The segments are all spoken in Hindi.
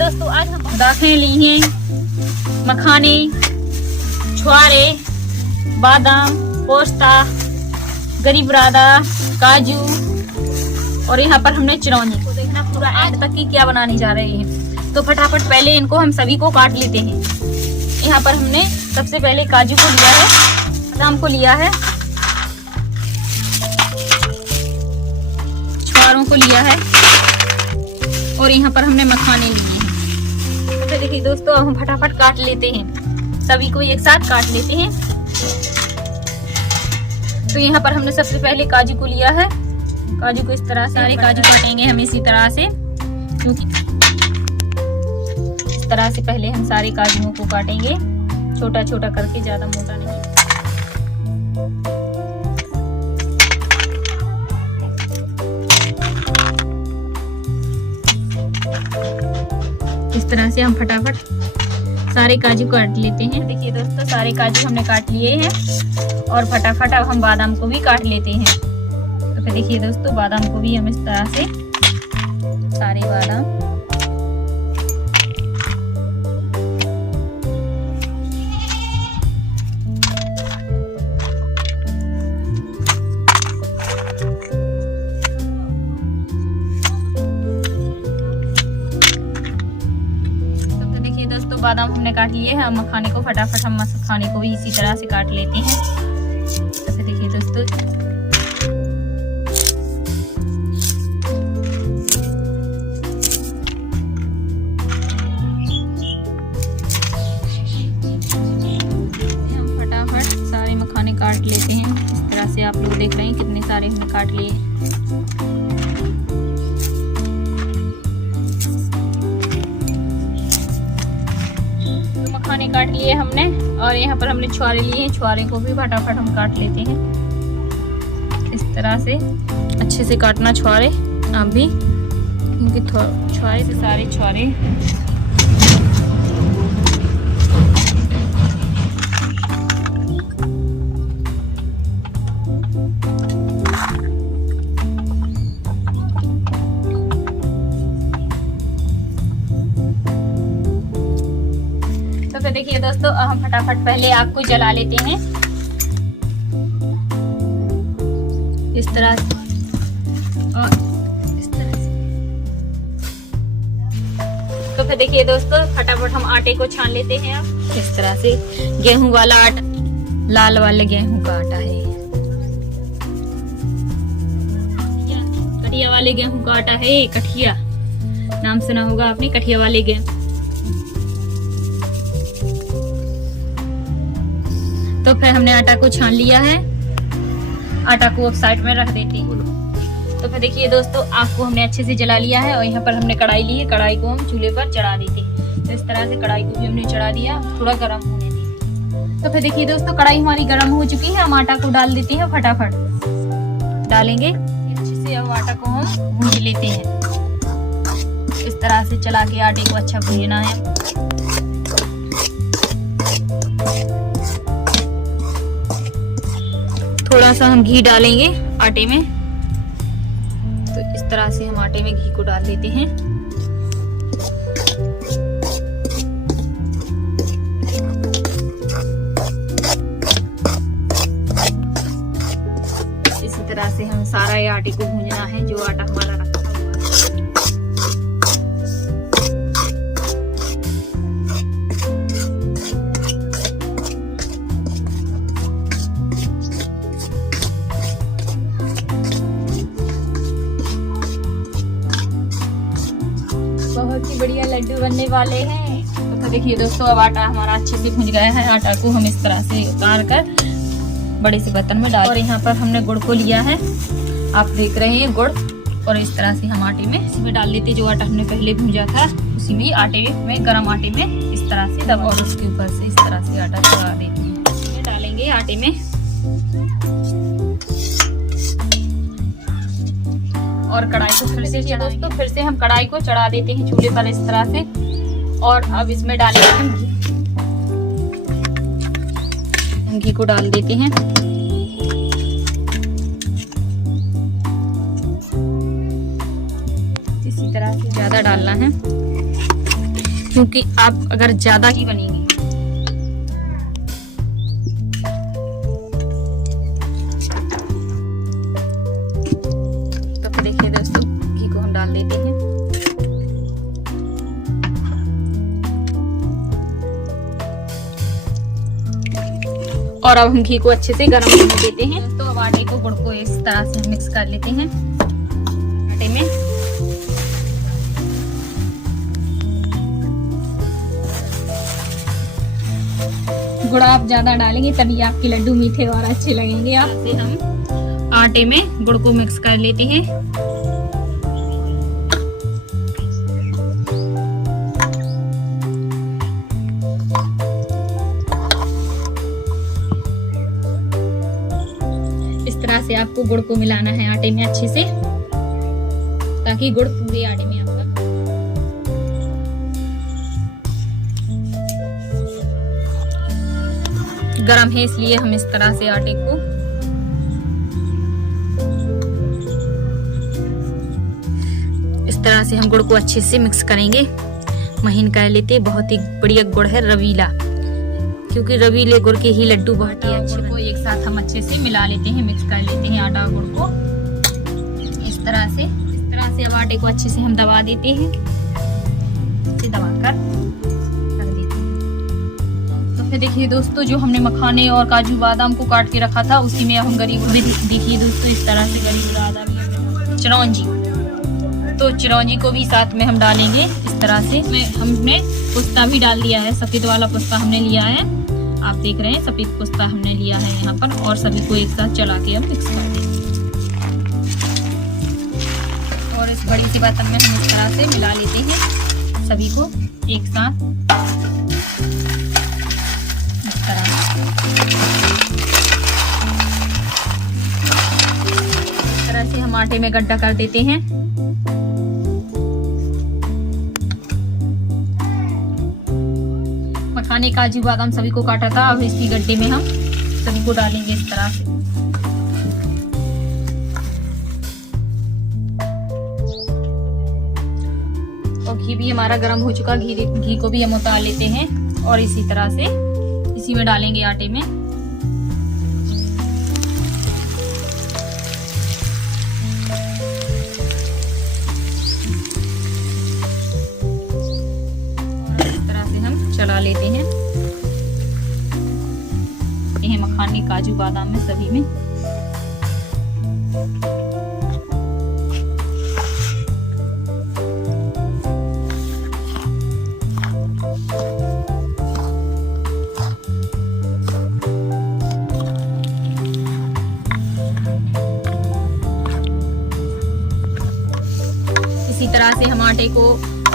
दोस्तों, आज हम दाखें ली हैं, मखाने, छुआरे, बादाम, पोस्ता, गरीब रादा, काजू और यहाँ पर हमने चिरौंजी। तो देखना पूरा एंड तक की क्या बनाने जा रहे हैं। तो फटाफट पहले इनको हम सभी को काट लेते हैं। यहाँ पर हमने सबसे पहले काजू को लिया है, बादाम को लिया है, छुआरों को लिया है और यहाँ पर हमने मखाने लिए हैं। तो देखिए दोस्तों, अब हम फटाफट काट लेते हैं, सभी को एक साथ काट लेते हैं। तो यहाँ पर हमने सबसे पहले काजू को लिया है। काजू को इस तरह से, सारे काजू काटेंगे हम इसी तरह से, क्योंकि इस तरह से पहले हम सारे काजुओं को काटेंगे, छोटा छोटा करके, ज्यादा मोटा नहीं। इस तरह से हम फटाफट सारे काजू काट लेते हैं। देखिए दोस्तों, सारे काजू हमने काट लिए हैं और फटाफट अब हम बादाम को भी काट लेते हैं। तो फिर देखिए दोस्तों, बादाम को भी हम इस तरह से, सारे बादाम, बादाम हमने काट लिए हैं। मखाने को फटाफट हम मखाने को भी इसी तरह से काट लेते हैं। तो फिर देखिए दोस्तों, हम फटाफट सारे मखाने काट लेते हैं। इस तरह से आप लोग देख रहे हैं कितने सारे हमने काट लिए। मखाने काट लिए हमने और यहाँ पर हमने छुआरे लिए हैं। छुआरे को भी फटाफट हम काट लेते हैं। इस तरह से अच्छे से काटना छुआरे आप भी, क्योंकि छुआरे से सारे छुआरे तो देखिए दोस्तों, हम फटाफट पहले आग को जला लेते हैं इस तरह से, और इस तरह से। तो फिर देखिए दोस्तों, फटाफट हम आटे को छान लेते हैं। अब इस तरह से गेहूं वाला आटा, लाल वाले गेहूं का आटा है, कठिया वाले गेहूं का आटा है। कठिया नाम सुना होगा आपने, कठिया वाले गेहूं। तो फिर हमने आटा को छान लिया है। आटा को अब साइड में रख देते हैं। तो फिर देखिए दोस्तों, आग को हमने अच्छे से जला लिया है और यहाँ पर हमने कढ़ाई ली है। कढ़ाई को हम चूल्हे पर चढ़ा देते हैं। तो इस तरह से कढ़ाई को भी हमने चढ़ा दिया, थोड़ा गर्म होने देते। तो फिर देखिए दोस्तों, कढ़ाई हमारी गर्म हो चुकी है। हम आटा को डाल देते हैं, फटाफट डालेंगे अच्छे से। अब आटा को हम भून लेते हैं। इस तरह से चला के आटे को अच्छा भूनना है। थोड़ा सा हम घी डालेंगे आटे में। तो इस तरह से हम आटे में घी को डाल देते हैं। इसी तरह से हम सारा ये आटे को भूनना है, जो आटा हमारा रखा हुआ है। बहुत ही बढ़िया लड्डू बनने वाले हैं। तो देखिए दोस्तों, अब आटा हमारा अच्छे से भुन गया है। आटा को हम इस तरह से उतार कर बड़े से बर्तन में डाल, और यहाँ पर हमने गुड़ को लिया है, आप देख रहे हैं गुड़। और इस तरह से हम आटे में इसमें डाल देते, जो आटा हमने पहले भूंजा था उसी में, आटे में, गरम आटे में इस तरह से दबा, और उसके ऊपर से इस तरह से आटा चढ़ा देते हैं। इसमें डालेंगे आटे में, और कढ़ाई को फिर से दोस्तों, फिर से हम कढ़ाई को चढ़ा देते हैं चूल्हे पर इस तरह से। और अब इसमें डालेंगे हम घी को डाल देते हैं। इसी तरह से ज्यादा डालना है। क्योंकि आप अगर ज्यादा ही बनेंगे। तो फिर देखिए दोस्तों, घी को हम डाल देते हैं। और अब हम घी को अच्छे से गर्म होने देते हैं। तो अब आटे को, गुड़ को इस तरह से मिक्स कर लेते हैं आटे में। गुड़ आप ज्यादा डालेंगे तभी आपके लड्डू मीठे और अच्छे लगेंगे। आपसे हम आटे में गुड़ को मिक्स कर लेते हैं। तरह से आपको गुड़ को मिलाना है आटे में अच्छे से, ताकि गुड़ पूरे आटे में आपका। गरम है इसलिए हम इस तरह से आटे को इस तरह से हम गुड़ को अच्छे से मिक्स करेंगे, महीन कर लेते। बहुत ही बढ़िया गुड़ है, रवीला, क्योंकि रवीले गुड़ के ही लड्डू बहुत ही अच्छे। को एक साथ हम अच्छे से मिला लेते हैं, मिक्स कर लेते हैं आटा गुड़ को इस तरह से। अब आटे को अच्छे से हम दबा देते हैं, इसे दबाकर रख देते हैं। तो फिर देखिए दोस्तों, जो हमने मखाने और काजू बादाम को काट के रखा था, उसी में अब हम देखिए दोस्तों इस तरह से गरीब बादाम, चिरौंजी, तो चिरौंजी को भी साथ में हम डालेंगे इस तरह से। हमने पुस्ता भी डाल दिया है, सफेद वाला पुस्ता हमने लिया है, आप देख रहे हैं सफेद पुस्ता हमने लिया है यहाँ पर। और सभी को एक साथ चला के हम मिक्स कर देंगे। और इस बड़ी सी बर्तन में हम इस तरह से मिला लेते हैं सभी को एक साथ इस तरह से हम आटे में गड्ढा कर देते हैं। मखाने काजू बादाम सभी को काटा था, अब इसी गड्ढे में हम सभी को डालेंगे इस तरह से। और घी भी हमारा गर्म हो चुका, घी को भी हम उतार लेते हैं और इसी तरह से इसी में डालेंगे आटे में। चला लेते हैं मखाने काजू बादाम में सभी में। इसी तरह से हम आटे को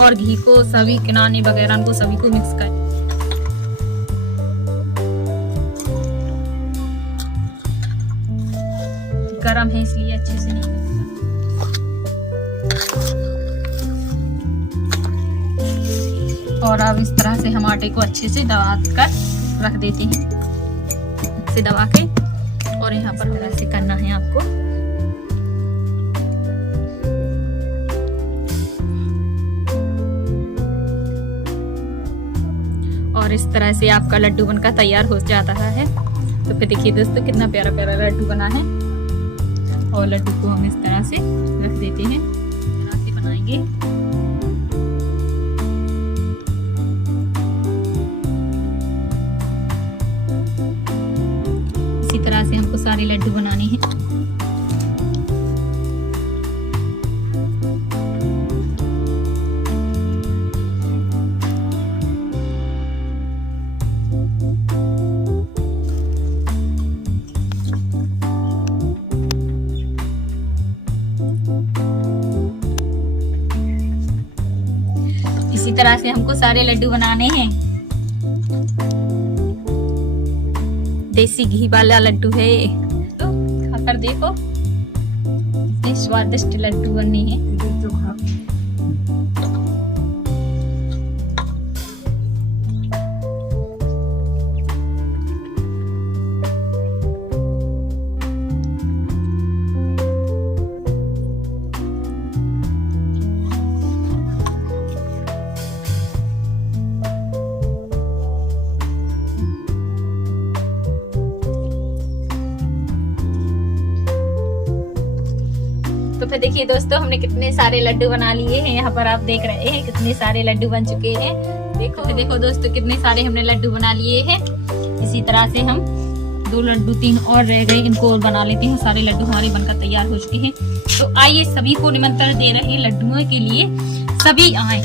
और घी को सभी किनारे वगैरह को सभी को मिक्स कर। गरम है इसलिए अच्छे से नहीं मिक्स। और अब इस तरह से हम आटे को अच्छे से दबा कर रख देते हैं, इसे दबा के। और यहाँ पर ऐसे करना है आपको। और इस तरह से आपका लड्डू बनकर तैयार हो जाता है। तो फिर देखिए दोस्तों, कितना प्यारा प्यारा लड्डू बना है। और लड्डू को हम इस तरह से रख देते हैं, इस तरह से बनाएंगे। इसी तरह से हमको सारे लड्डू बनाने हैं। इसी तरह से हमको सारे लड्डू बनाने हैं। देसी घी वाला लड्डू है, तो खाकर देखो, इतने स्वादिष्ट लड्डू बनने हैं। तो फिर देखिए दोस्तों हमने कितने सारे लड्डू बना लिए हैं। यहाँ पर आप देख रहे हैं कितने सारे लड्डू बन चुके हैं। देखो दोस्तों कितने सारे हमने लड्डू बना लिए हैं। इसी तरह से हम 2 लड्डू 3 और रह गए, इनको और बना लेते हैं। सारे लड्डू हमारे बनकर तैयार हो चुके हैं। तो आइए सभी को निमंत्रण दे रहे हैं लड्डुओं के लिए, सभी आए।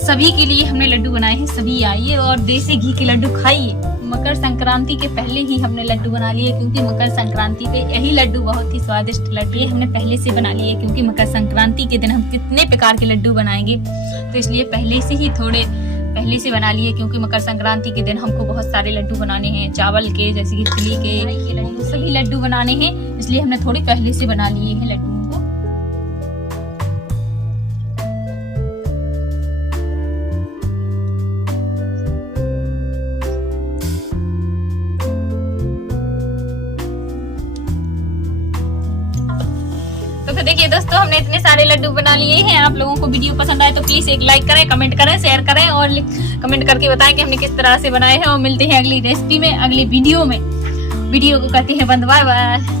सभी के लिए हमने लड्डू बनाए हैं, सभी आइए और देसी घी के लड्डू खाइए। मकर संक्रांति के पहले ही हमने लड्डू बना लिए, क्योंकि मकर संक्रांति पे यही लड्डू बहुत ही स्वादिष्ट लड्डू ये हमने पहले से बना लिए, क्योंकि मकर संक्रांति के दिन हम कितने प्रकार के लड्डू बनाएंगे, तो इसलिए पहले से ही थोड़े पहले से बना लिए। क्योंकि मकर संक्रांति के दिन हमको बहुत सारे लड्डू बनाने हैं, चावल के, जैसे कि तिली के लड्डू, सभी लड्डू बनाने हैं, इसलिए हमने थोड़े पहले से बना लिए हैं लड्डू। तो फिर देखिए दोस्तों हमने इतने सारे लड्डू बना लिए हैं। आप लोगों को वीडियो पसंद आए तो प्लीज एक लाइक करें, कमेंट करें, शेयर करें और कमेंट करके बताएं कि हमने किस तरह से बनाए हैं। और मिलते हैं अगली रेसिपी में, अगली वीडियो में। वीडियो को करते हैं बंद। Bye bye.